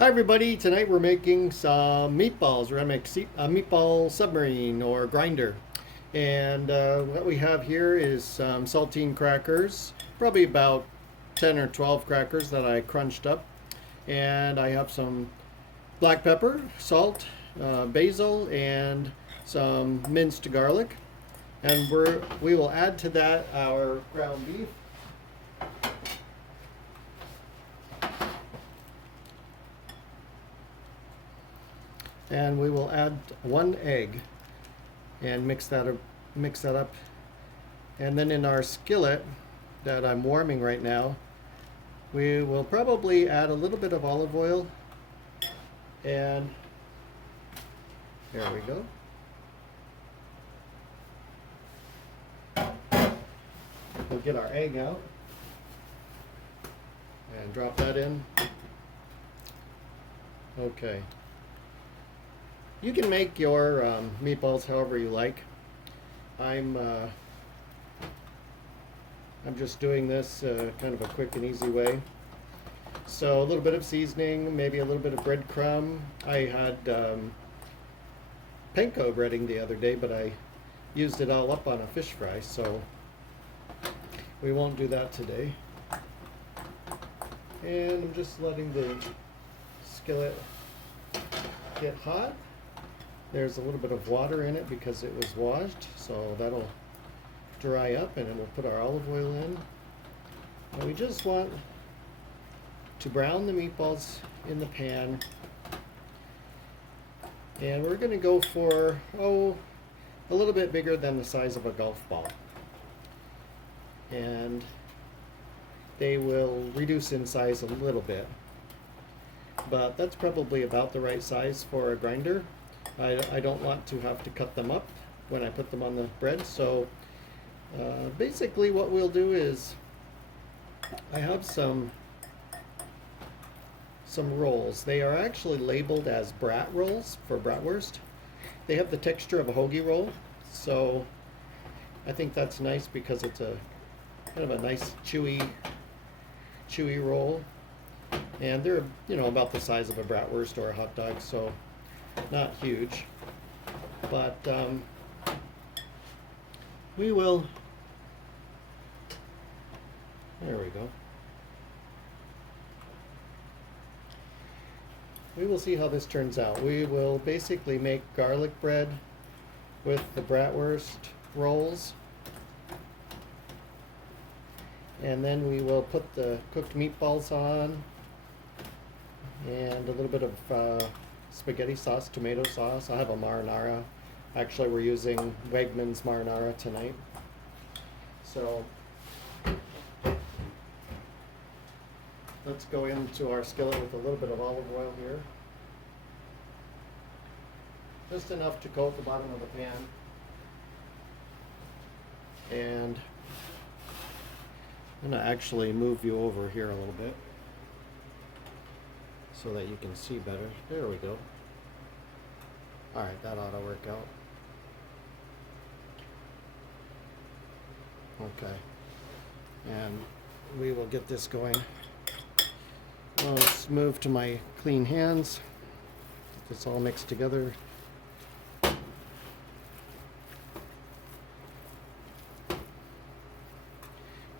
Hi everybody, tonight we're making some meatballs. We're gonna make a meatball submarine or grinder. And what we have here is some saltine crackers, probably about 10 or 12 crackers that I crunched up. And I have some black pepper, salt, basil, and some minced garlic. And we will add to that our ground beef. And we will add one egg and mix that up. And then in our skillet that I'm warming right now, we will probably add a little bit of olive oil, and there we go. We'll get our egg out and drop that in. Okay. You can make your meatballs however you like. I'm just doing this kind of a quick and easy way. So a little bit of seasoning, maybe a little bit of breadcrumb. I had panko breading the other day, but I used it all up on a fish fry, so we won't do that today. And I'm just letting the skillet get hot. There's a little bit of water in it because it was washed, so that'll dry up, and then we'll put our olive oil in. And we just want to brown the meatballs in the pan. And we're going to go for, a little bit bigger than the size of a golf ball. And they will reduce in size a little bit, but that's probably about the right size for a grinder. I don't want to have to cut them up when I put them on the bread, so basically what we'll do is I have some rolls. They are actually labeled as brat rolls for bratwurst. They have the texture of a hoagie roll, so I think that's nice because it's a kind of a nice chewy roll, and they're about the size of a bratwurst or a hot dog, so not huge, but we will, there we go. We will see how this turns out. We will basically make garlic bread with the bratwurst rolls, and then we will put the cooked meatballs on, and a little bit of spaghetti sauce, tomato sauce. I have a marinara. Actually, we're using Wegmans marinara tonight. So let's go into our skillet with a little bit of olive oil here. Just enough to coat the bottom of the pan. And I'm going to actually move you over here a little bit so that you can see better. There we go. Alright, that ought to work out. Okay. And we will get this going. Let's move to my clean hands. Get this all mixed together.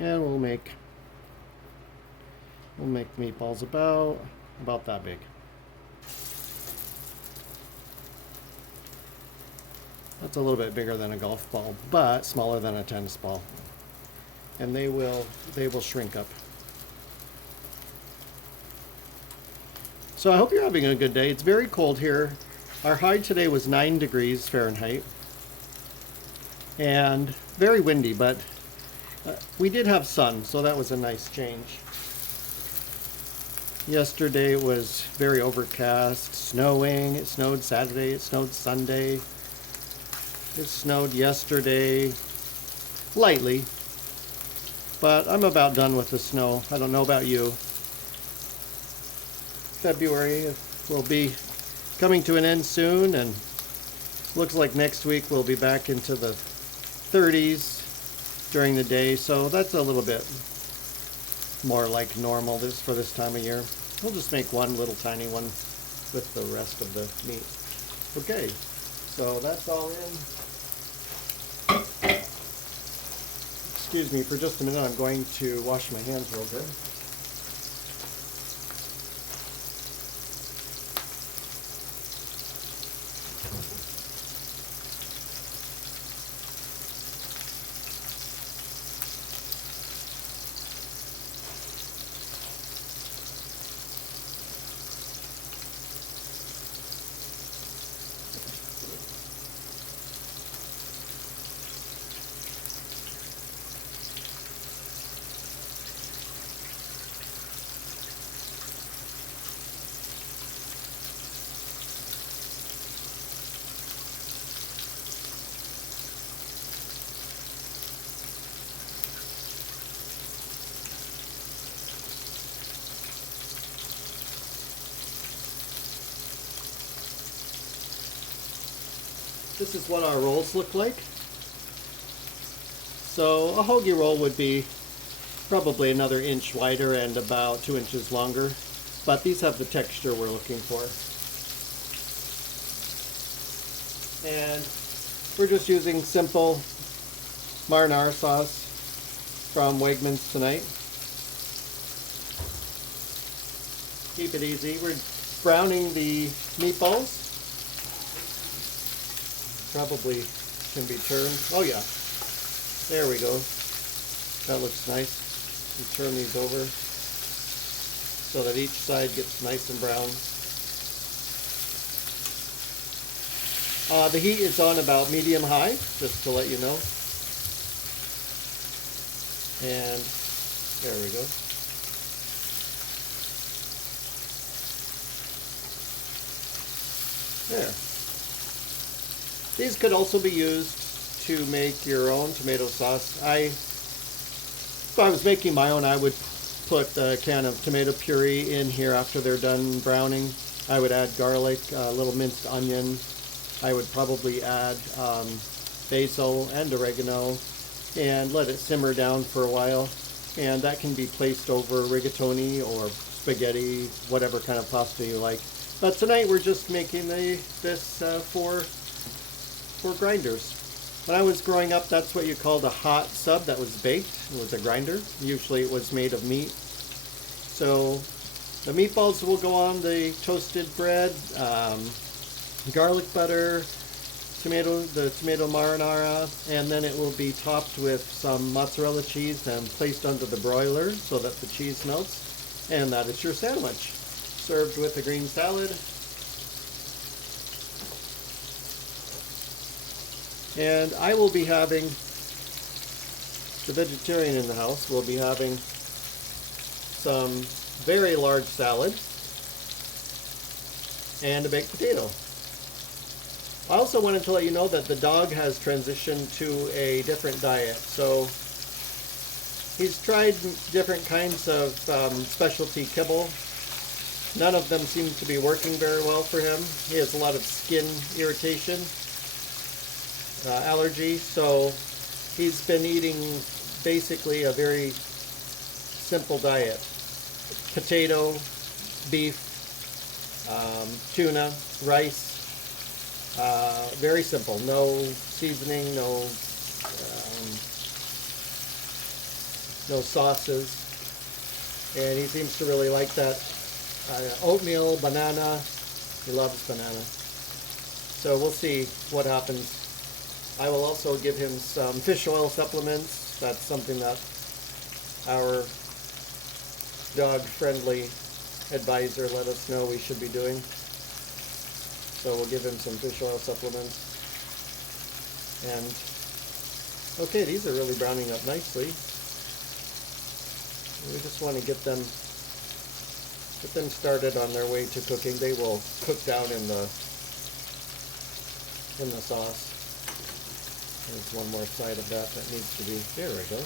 And we'll make meatballs about that big. That's a little bit bigger than a golf ball, but smaller than a tennis ball. And they will shrink up. So I hope you're having a good day. It's very cold here. Our high today was 9 degrees Fahrenheit. And very windy, but we did have sun, so that was a nice change. Yesterday it was very overcast, snowing. It snowed Saturday, it snowed Sunday. It snowed yesterday, lightly, but I'm about done with the snow. I don't know about you. February will be coming to an end soon, and looks like next week we'll be back into the 30s during the day, so that's a little bit more like normal for this time of year. We'll just make one little tiny one with the rest of the meat. Okay, so that's all in. Excuse me for just a minute, I'm going to wash my hands real good. This is what our rolls look like. So a hoagie roll would be probably another inch wider and about 2 inches longer, but these have the texture we're looking for. And we're just using simple marinara sauce from Wegmans tonight. Keep it easy. We're browning the meatballs. Probably can be turned. Oh yeah, there we go. That looks nice. You turn these over so that each side gets nice and brown. The heat is on about medium high, just to let you know. And there we go. There. These could also be used to make your own tomato sauce. If I was making my own, I would put a can of tomato puree in here after they're done browning. I would add garlic, a little minced onion. I would probably add basil and oregano and let it simmer down for a while. And that can be placed over rigatoni or spaghetti, whatever kind of pasta you like. But tonight we're just making this for grinders. When I was growing up, that's what you called a hot sub that was baked. It was a grinder. Usually it was made of meat. So the meatballs will go on the toasted bread, garlic butter, the tomato marinara, and then it will be topped with some mozzarella cheese and placed under the broiler so that the cheese melts. And that is your sandwich. Served with a green salad. And I will be having, the vegetarian in the house will be having some very large salad and a baked potato. I also wanted to let you know that the dog has transitioned to a different diet. So he's tried different kinds of specialty kibble. None of them seem to be working very well for him. He has a lot of skin irritation. Allergy, so he's been eating basically a very simple diet. Potato, beef, tuna, rice, very simple. No seasoning, no sauces, and he seems to really like that. Oatmeal, banana, he loves banana. So we'll see what happens. I will also give him some fish oil supplements. That's something that our dog-friendly advisor let us know we should be doing. So we'll give him some fish oil supplements. And okay, these are really browning up nicely. We just want to get them started on their way to cooking. They will cook down in the sauce. There's one more side of that needs to be, there we go.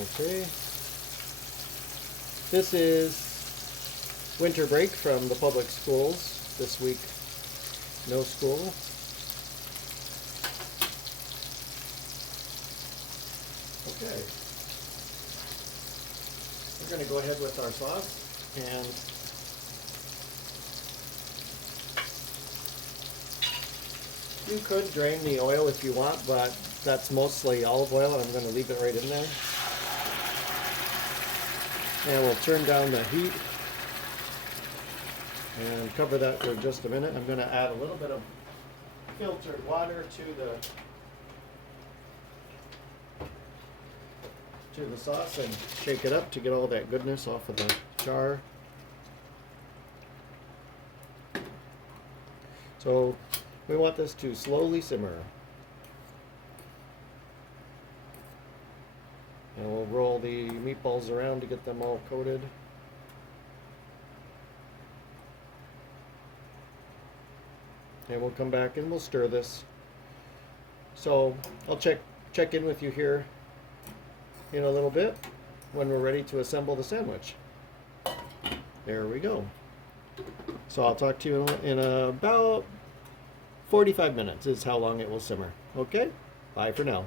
Okay. This is winter break from the public schools. This week, no school. Okay. we're going to go ahead with our sauce, and you could drain the oil if you want, but that's mostly olive oil, and I'm going to leave it right in there. And we'll turn down the heat and cover that for just a minute. I'm going to add a little bit of filtered water to the sauce and shake it up to get all that goodness off of the char. So we want this to slowly simmer. And we'll roll the meatballs around to get them all coated. And we'll come back and we'll stir this. So I'll check in with you here in a little bit when we're ready to assemble the sandwich. There we go. So I'll talk to you in about 45 minutes is how long it will simmer. Okay? Bye for now.